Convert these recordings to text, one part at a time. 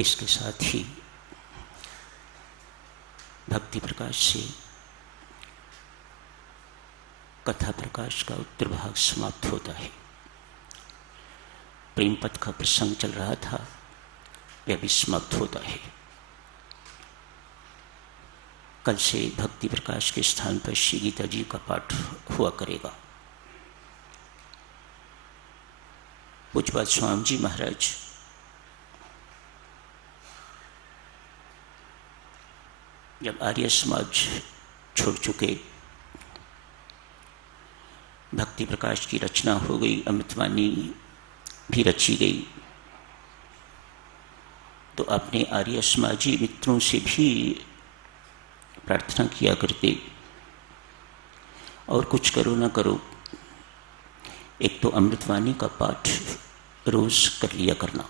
इसके साथ ही भक्ति प्रकाश से कथा प्रकाश का उत्तर भाग समाप्त होता है। प्रेम पथ का प्रसंग चल रहा था, वह भी समाप्त होता है। कल से भक्ति प्रकाश के स्थान पर श्री गीता जी का पाठ हुआ करेगा। पूज्यपाद स्वामी जी महाराज जब आर्य समाज छोड़ चुके, भक्ति प्रकाश की रचना हो गई, अमृतवाणी भी रची गई, तो अपने आर्य समाजी मित्रों से भी प्रार्थना किया करते, और कुछ करो ना करो, एक तो अमृतवाणी का पाठ रोज कर लिया करना।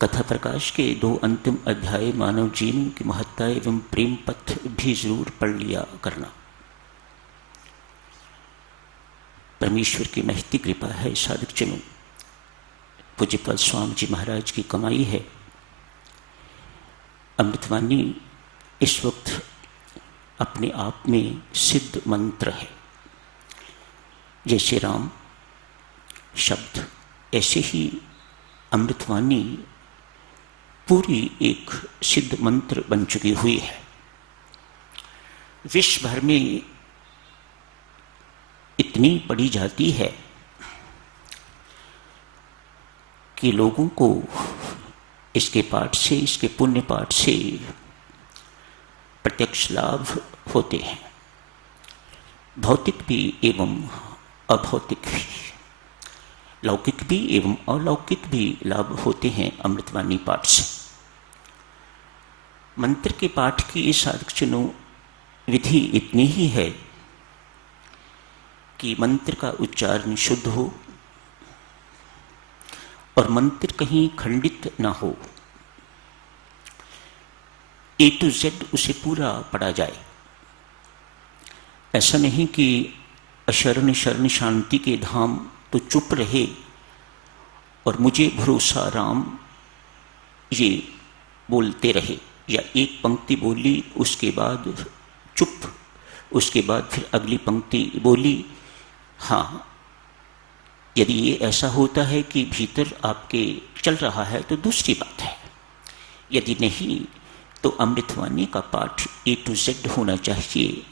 कथा प्रकाश के 2 अंतिम अध्याय मानव जीवन की महत्ता एवं प्रेम पथ भी जरूर पढ़ लिया करना। परमेश्वर की महती कृपा है साधक जनों, पूज्यपाद स्वामी जी महाराज की कमाई है। अमृतवाणी इस वक्त अपने आप में सिद्ध मंत्र है। जैसे राम शब्द, ऐसे ही अमृतवाणी पूरी एक सिद्ध मंत्र बन चुकी हुई है। विश्व भर में इतनी पढ़ी जाती है कि लोगों को इसके पाठ से, इसके पुण्य पाठ से प्रत्यक्ष लाभ होते हैं, भौतिक भी एवं अभौतिक भी, लौकिक भी एवं अलौकिक भी लाभ होते हैं अमृतवाणी पाठ से। मंत्र के पाठ की साधक जनों विधि इतनी ही है कि मंत्र का उच्चारण शुद्ध हो और मंत्र कहीं खंडित ना हो, A to Z उसे पूरा पढ़ा जाए। ऐसा नहीं कि अशरण शरण शांति के धाम तो चुप रहे और मुझे भरोसा राम ये बोलते रहे, या एक पंक्ति बोली उसके बाद चुप, उसके बाद फिर अगली पंक्ति बोली। हाँ, यदि ये ऐसा होता है कि भीतर आपके चल रहा है तो दूसरी बात है, यदि नहीं तो अमृतवाणी का पाठ A to Z होना चाहिए।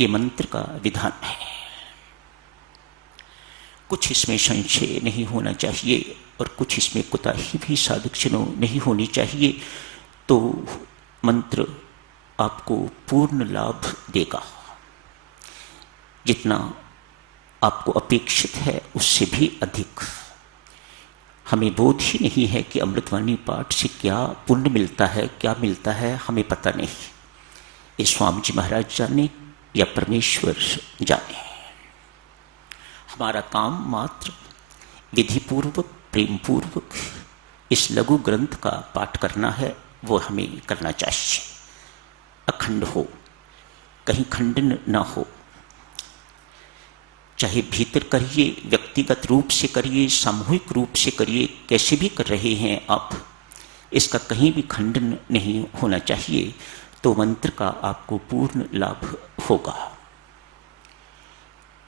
ये मंत्र का विधान है, कुछ इसमें संशय नहीं होना चाहिए और कुछ इसमें कुताही भी साधक जनों नहीं होनी चाहिए, तो मंत्र आपको पूर्ण लाभ देगा। जितना आपको अपेक्षित है उससे भी अधिक। हमें बोध ही नहीं है कि अमृतवाणी पाठ से क्या पुण्य मिलता है, क्या मिलता है, हमें पता नहीं। ये स्वामी जी महाराज जाने या परमेश्वर जाने। हमारा काम मात्र विधिपूर्वक प्रेमपूर्वक इस लघु ग्रंथ का पाठ करना है, वो हमें करना चाहिए। अखंड हो, कहीं खंडन ना हो, चाहे भीतर करिए, व्यक्तिगत रूप से करिए, सामूहिक रूप से करिए, कैसे भी कर रहे हैं आप, इसका कहीं भी खंडन नहीं होना चाहिए, तो मंत्र का आपको पूर्ण लाभ होगा।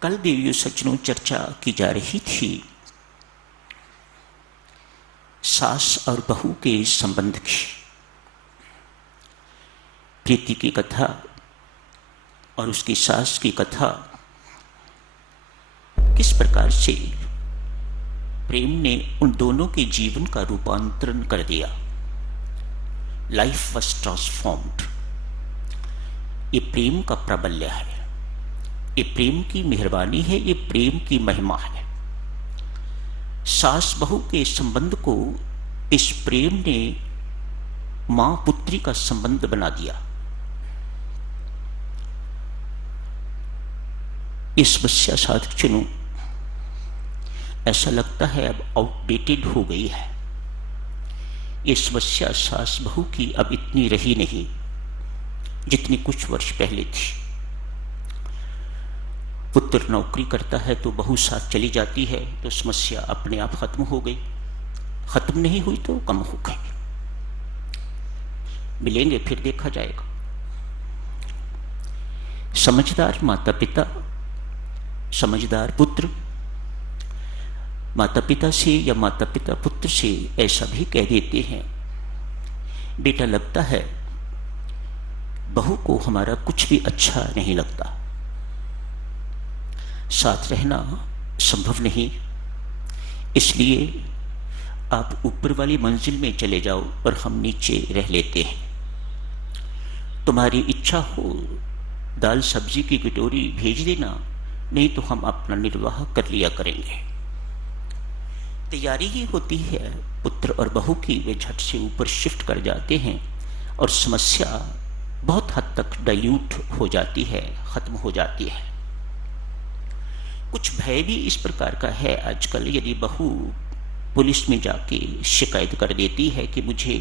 कल देवियों सज्जनों चर्चा की जा रही थी सास और बहू के संबंध की। प्रीति की कथा और उसकी सास की कथा, किस प्रकार से प्रेम ने उन दोनों के जीवन का रूपांतरण कर दिया। Life was transformed. ये प्रेम का प्राबल्य है, ये प्रेम की मेहरबानी है, ये प्रेम की महिमा है। सास बहू के संबंध को इस प्रेम ने मां पुत्री का संबंध बना दिया। ये समस्या साधक जनों ऐसा लगता है अब आउटडेटेड हो गई है। ये समस्या सास बहू की अब इतनी रही नहीं जितनी कुछ वर्ष पहले थी। नौकरी करता है तो बहू साथ चली जाती है तो समस्या अपने आप खत्म हो गई। खत्म नहीं हुई तो कम हो गई। मिलेंगे फिर देखा जाएगा। समझदार माता पिता, समझदार पुत्र माता पिता से या माता पिता पुत्र से ऐसा भी कह देते हैं, बेटा लगता है बहू को हमारा कुछ भी अच्छा नहीं लगता, साथ रहना संभव नहीं, इसलिए आप ऊपर वाली मंजिल में चले जाओ और हम नीचे रह लेते हैं। तुम्हारी इच्छा हो दाल सब्जी की कटोरी भेज देना, नहीं तो हम अपना निर्वाह कर लिया करेंगे। तैयारी ही होती है पुत्र और बहू की, वे झट से ऊपर शिफ्ट कर जाते हैं और समस्या बहुत हद तक डाइल्यूट हो जाती है, खत्म हो जाती है। कुछ भय भी इस प्रकार का है आजकल, यदि बहू पुलिस में जाके शिकायत कर देती है कि मुझे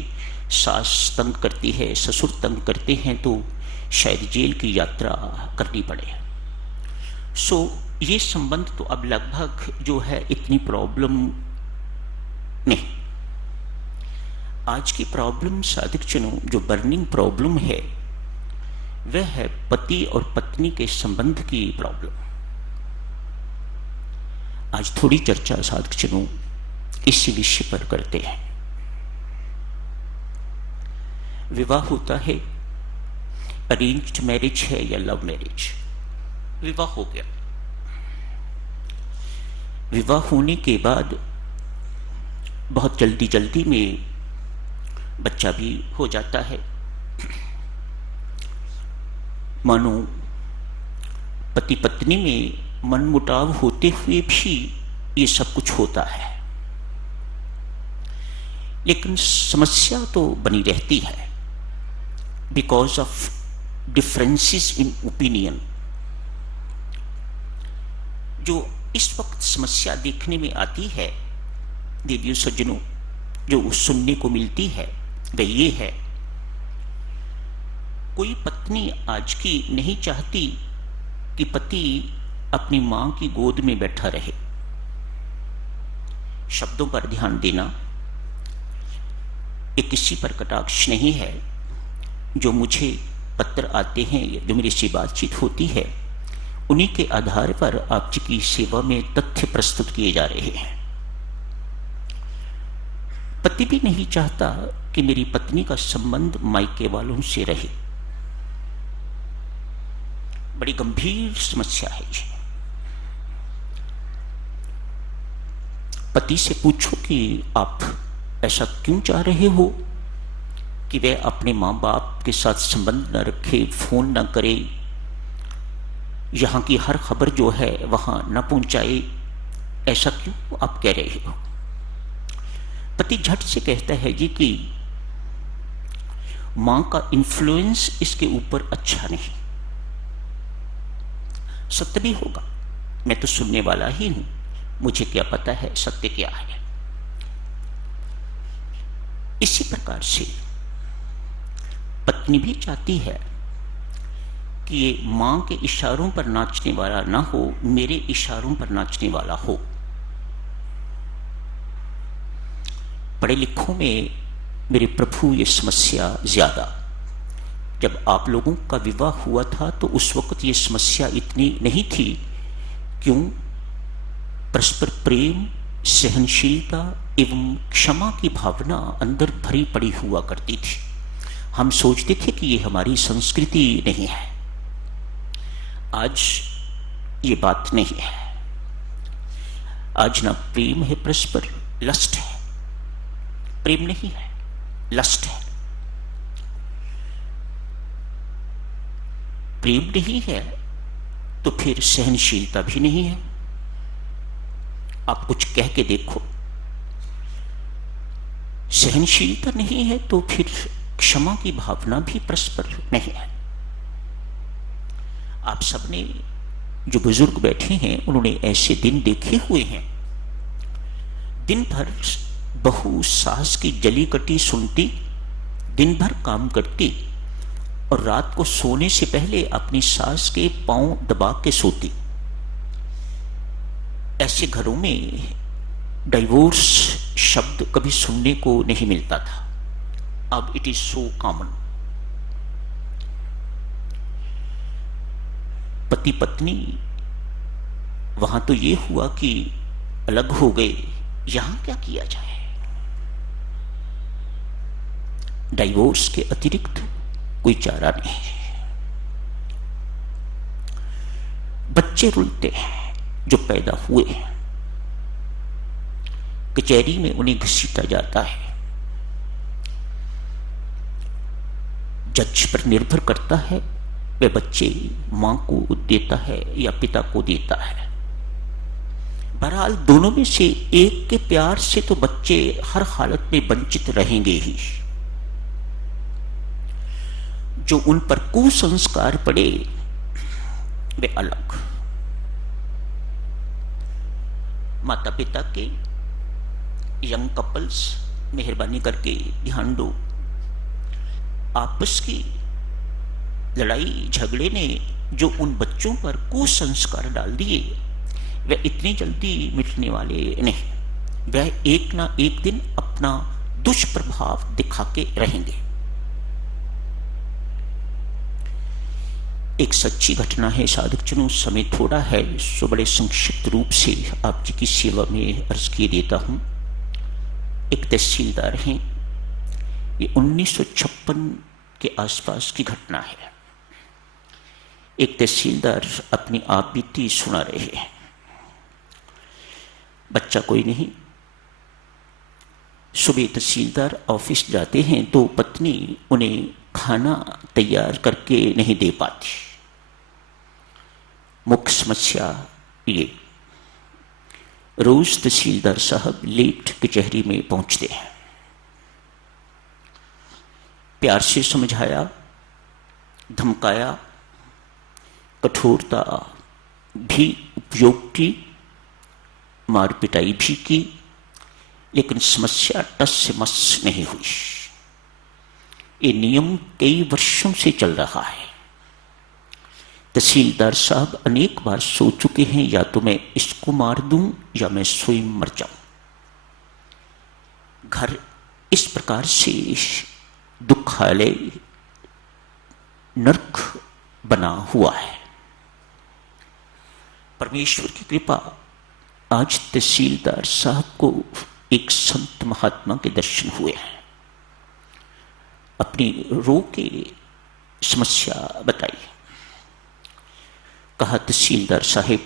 सास तंग करती है, ससुर तंग करते हैं, तो शायद जेल की यात्रा करनी पड़े। सो ये संबंध तो अब लगभग जो है इतनी प्रॉब्लम नहीं। आज की प्रॉब्लम साधक जनों, जो बर्निंग प्रॉब्लम है वह है पति और पत्नी के संबंध की प्रॉब्लम। आज थोड़ी चर्चा साधक जनों इस विषय पर करते हैं। विवाह होता है, अरेंज्ड मैरिज है या लव मैरिज, विवाह हो गया। विवाह होने के बाद बहुत जल्दी जल्दी में बच्चा भी हो जाता है। मानो पति पत्नी में मनमुटाव होते हुए भी ये सब कुछ होता है, लेकिन समस्या तो बनी रहती है because of differences in opinion. जो इस वक्त समस्या देखने में आती है देवियों सज्जनों, जो सुनने को मिलती है वह ये है, कोई पत्नी आज की नहीं चाहती कि पति अपनी मां की गोद में बैठा रहे। शब्दों पर ध्यान देना, ये किसी पर कटाक्ष नहीं है। जो मुझे पत्र आते हैं, जो मेरी से बातचीत होती है, उन्हीं के आधार पर आप जी की सेवा में तथ्य प्रस्तुत किए जा रहे हैं। पति भी नहीं चाहता कि मेरी पत्नी का संबंध मायके वालों से रहे। बड़ी गंभीर समस्या है ये। पति से पूछो कि आप ऐसा क्यों चाह रहे हो कि वह अपने मां बाप के साथ संबंध न रखे, फोन न करे, यहां की हर खबर जो है वहां न पहुंचाए, ऐसा क्यों आप कह रहे हो? पति झट से कहता है जी कि मां का इन्फ्लुएंस इसके ऊपर अच्छा नहीं। सत्य भी होगा, मैं तो सुनने वाला ही हूं, मुझे क्या पता है सत्य क्या है। इसी प्रकार से पत्नी भी चाहती है कि ये मां के इशारों पर नाचने वाला ना हो, मेरे इशारों पर नाचने वाला हो। पढ़े लिखों में मेरे प्रभु ये समस्या ज्यादा। जब आप लोगों का विवाह हुआ था तो उस वक्त ये समस्या इतनी नहीं थी। क्यों? परस्पर प्रेम, सहनशीलता एवं क्षमा की भावना अंदर भरी पड़ी हुआ करती थी। हम सोचते थे कि ये हमारी संस्कृति नहीं है। आज ये बात नहीं है। आज ना प्रेम है परस्पर, लस्ट है। प्रेम नहीं है, लस्ट है। प्रेम नहीं है तो फिर सहनशीलता भी नहीं है। आप कुछ कह के देखो, सहनशीलता नहीं है तो फिर क्षमा की भावना भी परस्पर नहीं है। आप सबने, जो बुजुर्ग बैठे हैं, उन्होंने ऐसे दिन देखे हुए हैं। दिन भर बहू सास की जली कटी सुनती, दिन भर काम करती और रात को सोने से पहले अपनी सास के पांव दबा के सोती। ऐसे घरों में डाइवोर्स शब्द कभी सुनने को नहीं मिलता था, अब इट इज सो कॉमन। पति पत्नी वहां तो ये हुआ कि अलग हो गए, यहां क्या किया जाए? डाइवोर्स के अतिरिक्त कोई चारा नहीं है। बच्चे रुलते हैं जो पैदा हुए हैं, कचहरी में उन्हें घसीटा जाता है। जज पर निर्भर करता है वह बच्चे मां को देता है या पिता को देता है। बहरहाल दोनों में से एक के प्यार से तो बच्चे हर हालत में वंचित रहेंगे ही। जो उन पर कुसंस्कार पड़े वे अलग। माता पिता के यंग कपल्स मेहरबानी करके ध्यान दो, आपस की लड़ाई झगड़े ने जो उन बच्चों पर कुसंस्कार डाल दिए वह इतनी जल्दी मिटने वाले नहीं। वह एक ना एक दिन अपना दुष्प्रभाव दिखा के रहेंगे। एक सच्ची घटना है साधकजनों, समय थोड़ा है सो बड़े संक्षिप्त रूप से आप जी की सेवा में अर्ज किए देता हूं। एक तहसीलदार हैं, ये 1956 के आसपास की घटना है। एक तहसीलदार अपनी आप बीती सुना रहे हैं। बच्चा कोई नहीं। सुबह तहसीलदार ऑफिस जाते हैं तो पत्नी उन्हें खाना तैयार करके नहीं दे पाती। मुख्य समस्या ये, रोज तहसीलदार साहब लेट कचहरी में पहुंचते हैं। प्यार से समझाया, धमकाया, कठोरता भी उपयोग की, मार पिटाई भी की, लेकिन समस्या टस से मस नहीं हुई। ये नियम कई वर्षों से चल रहा है। तहसीलदार साहब अनेक बार सोच चुके हैं या तो मैं इसको मार दूं या मैं स्वयं मर जाऊं। घर इस प्रकार से दुखालय नरक बना हुआ है। परमेश्वर की कृपा, आज तहसीलदार साहब को एक संत महात्मा के दर्शन हुए हैं। अपनी रो के समस्या बताई। कहा, तहसीलदार साहिब,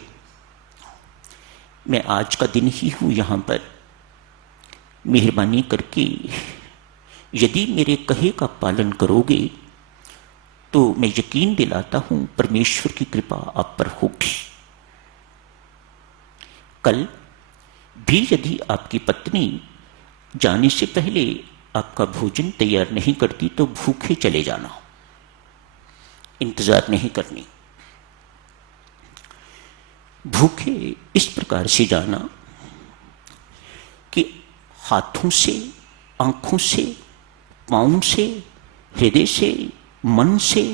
मैं आज का दिन ही हूं यहां पर, मेहरबानी करके यदि मेरे कहे का पालन करोगे तो मैं यकीन दिलाता हूं परमेश्वर की कृपा आप पर होगी। कल भी यदि आपकी पत्नी जाने से पहले आपका भोजन तैयार नहीं करती तो भूखे चले जाना, इंतजार नहीं करनी। भूखे इस प्रकार से जाना कि हाथों से, आंखों से, पांव से, हृदय से, मन से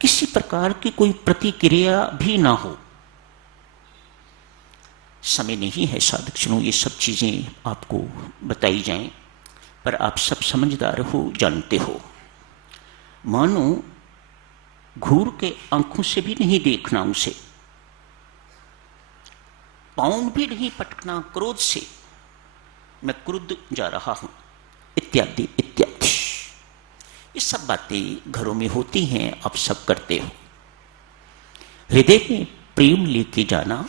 किसी प्रकार की कोई प्रतिक्रिया भी ना हो। समय नहीं है साधकजनों ये सब चीजें आपको बताई जाएं, पर आप सब समझदार हो, जानते हो। मानो घूर के आंखों से भी नहीं देखना उसे, पांव भी नहीं पटकना क्रोध से, मैं क्रुद्ध जा रहा हूं, इत्यादि इत्यादि। ये सब बातें घरों में होती हैं, आप सब करते हो। हृदय में प्रेम लेके जाना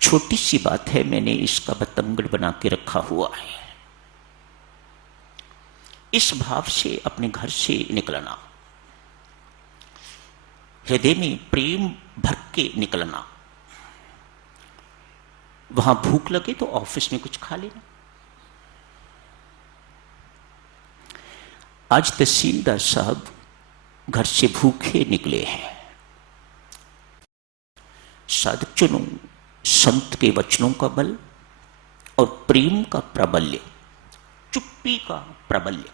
छोटी सी बात है, मैंने इसका बतंगड़ बना के रखा हुआ है। इस भाव से अपने घर से निकलना, हृदय में प्रेम भर के निकलना। वहां भूख लगे तो ऑफिस में कुछ खा लेना। आज तहसीलदार साहब घर से भूखे निकले हैं। साधकजनों, संत के वचनों का बल और प्रेम का प्राबल्य, चुप्पी का प्राबल्य।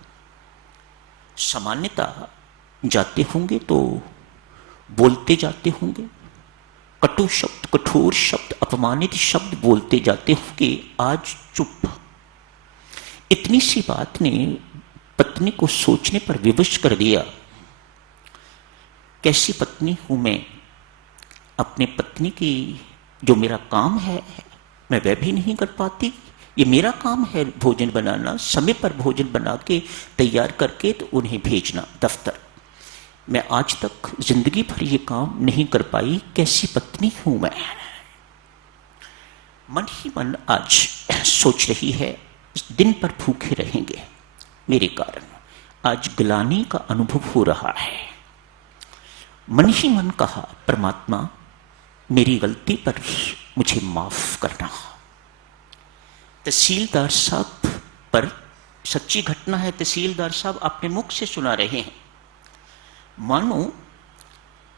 सामान्यतः जाते होंगे तो बोलते जाते होंगे, कटु शब्द, कठोर शब्द, अपमानित शब्द बोलते जाते हो कि आज चुप। इतनी सी बात ने पत्नी को सोचने पर विवश कर दिया। कैसी पत्नी हूं मैं, अपने पत्नी की जो मेरा काम है मैं वह भी नहीं कर पाती। ये मेरा काम है भोजन बनाना, समय पर भोजन बना के तैयार करके तो उन्हें भेजना दफ्तर। मैं आज तक जिंदगी भर ये काम नहीं कर पाई, कैसी पत्नी हूं मैं। मन ही मन आज सोच रही है दिन पर भूखे रहेंगे मेरे कारण, आज ग्लानि का अनुभव हो रहा है। मन ही मन कहा, परमात्मा मेरी गलती पर मुझे माफ करना। तहसीलदार साहब पर सच्ची घटना है, तहसीलदार साहब अपने मुख से सुना रहे हैं। मानो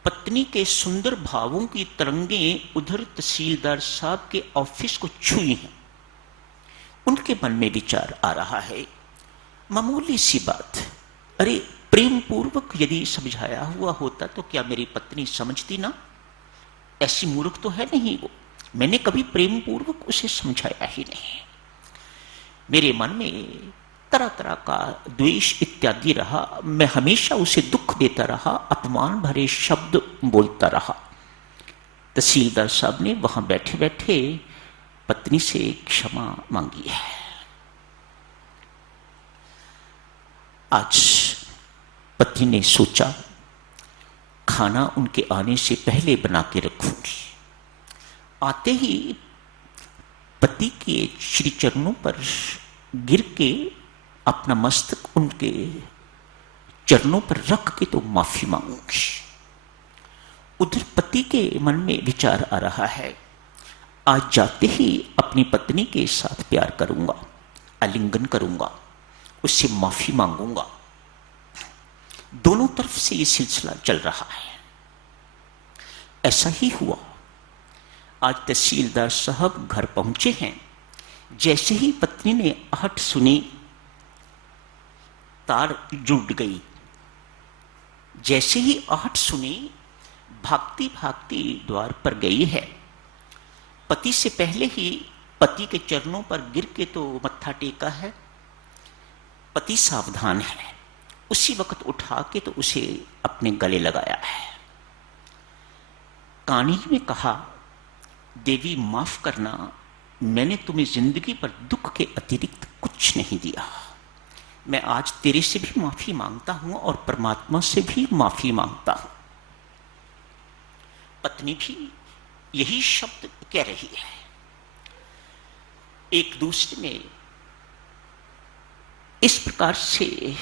पत्नी के सुंदर भावों की तरंगें उधर तहसीलदार साहब के ऑफिस को छुई हैं। उनके मन में विचार आ रहा है, मामूली सी बात, अरे प्रेम पूर्वक यदि समझाया हुआ होता तो क्या मेरी पत्नी समझती ना? ऐसी मूर्ख तो है नहीं वो, मैंने कभी प्रेम पूर्वक उसे समझाया ही नहीं। मेरे मन में तरह तरह का द्वेष इत्यादि रहा, मैं हमेशा उसे दुख देता रहा, अपमान भरे शब्द बोलता रहा। तहसीलदार साहब ने वहां बैठे बैठे पत्नी से क्षमा मांगी है। आज पत्नी ने सोचा खाना उनके आने से पहले बना के रखूंगी। आते ही पति के श्री चरणों पर गिर के अपना मस्तक उनके चरणों पर रख के तो माफी मांगूंगी। उधर पति के मन में विचार आ रहा है, आज जाते ही अपनी पत्नी के साथ प्यार करूंगा, आलिंगन करूंगा, उससे माफी मांगूंगा। दोनों तरफ से यह सिलसिला चल रहा है। ऐसा ही हुआ। आज तहसीलदार साहब घर पहुंचे हैं। जैसे ही पत्नी ने आहट सुनी, तार जुड़ गई। जैसे ही आहट सुनी, भागती भागती द्वार पर गई है। पति से पहले ही पति के चरणों पर गिर के तो मत्था टेका है। पति सावधान है, उसी वक्त उठा के तो उसे अपने गले लगाया है। कानी में कहा, देवी माफ करना, मैंने तुम्हें जिंदगी पर दुख के अतिरिक्त कुछ नहीं दिया। मैं आज तेरे से भी माफी मांगता हूं और परमात्मा से भी माफी मांगता हूं। पत्नी भी यही शब्द कह रही है। एक दूसरे में इस प्रकार से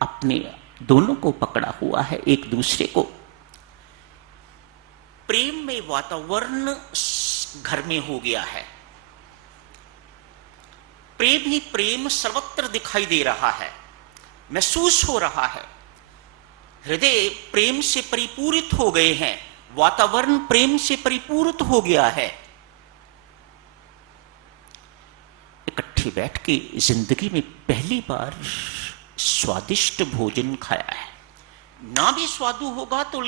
अपने दोनों को पकड़ा हुआ है, एक दूसरे को। प्रेम में वातावरण घर में हो गया है। प्रेम ही प्रेम सर्वत्र दिखाई दे रहा है, महसूस हो रहा है। हृदय प्रेम से परिपूरित हो गए हैं, वातावरण प्रेम से परिपूरित हो गया है। इकट्ठे बैठ के जिंदगी में पहली बार स्वादिष्ट भोजन खाया है। ना भी स्वादु होगा तो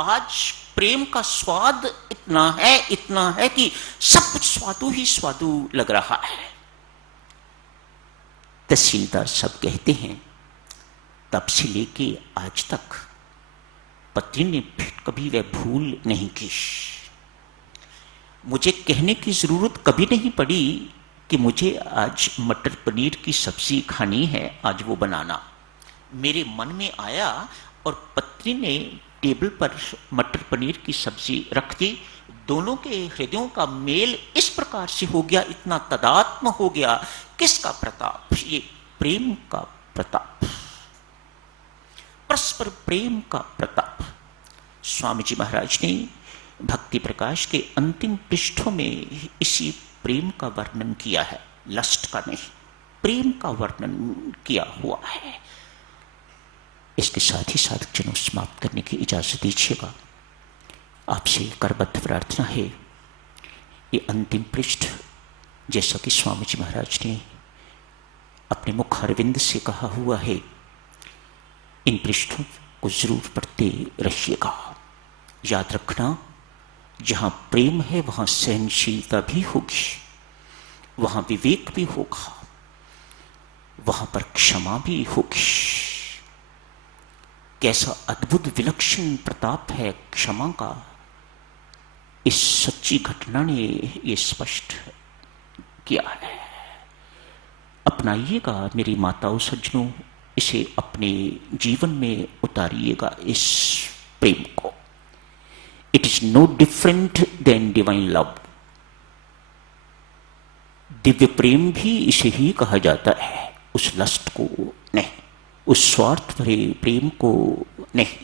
आज प्रेम का स्वाद इतना है कि सब कुछ स्वादु ही स्वादु लग रहा है। तहसीलदार सब कहते हैं, तब से लेके आज तक पत्नी ने कभी वह भूल नहीं की। मुझे कहने की जरूरत कभी नहीं पड़ी कि मुझे आज मटर पनीर की सब्जी खानी है, आज वो बनाना। मेरे मन में आया और पत्नी ने टेबल पर मटर पनीर की सब्जी रख दी। दोनों के हृदयों का मेल इस प्रकार से हो गया, इतना तदात्म हो गया। किसका प्रताप? ये प्रेम का प्रताप, परस्पर प्रेम का प्रताप। स्वामी जी महाराज ने भक्ति प्रकाश के अंतिम पृष्ठों में इसी प्रेम का वर्णन किया है, लस्ट का नहीं, प्रेम का वर्णन किया हुआ है। इसके साथ ही साधक जनों समाप्त करने की इजाजत दीजिएगा। आपसे करबद्ध प्रार्थना है, ये अंतिम पृष्ठ जैसा कि स्वामी जी महाराज ने अपने मुख अरविंद से कहा हुआ है, इन पृष्ठों को जरूर पढ़ते रहिएगा। याद रखना, जहां प्रेम है वहां सहनशीलता भी होगी, वहां विवेक भी होगा, वहां पर क्षमा भी होगी। कैसा अद्भुत विलक्षण प्रताप है क्षमा का, इस सच्ची घटना ने ये स्पष्ट किया है। अपनाइएगा मेरी माताओं सज्जनों, इसे अपने जीवन में उतारिएगा इस प्रेम को। It is no different than divine love. दिव्य प्रेम भी इसे ही कहा जाता है, उस लस्ट को नहीं, उस स्वार्थ भरे प्रेम को नहीं,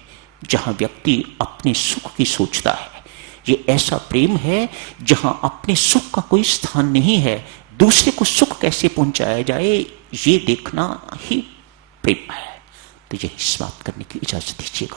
जहां व्यक्ति अपने सुख की सोचता है। ये ऐसा प्रेम है जहां अपने सुख का कोई स्थान नहीं है, दूसरे को सुख कैसे पहुंचाया जाए ये देखना ही प्रेम है। तो यही बात करने की इजाजत दीजिएगा।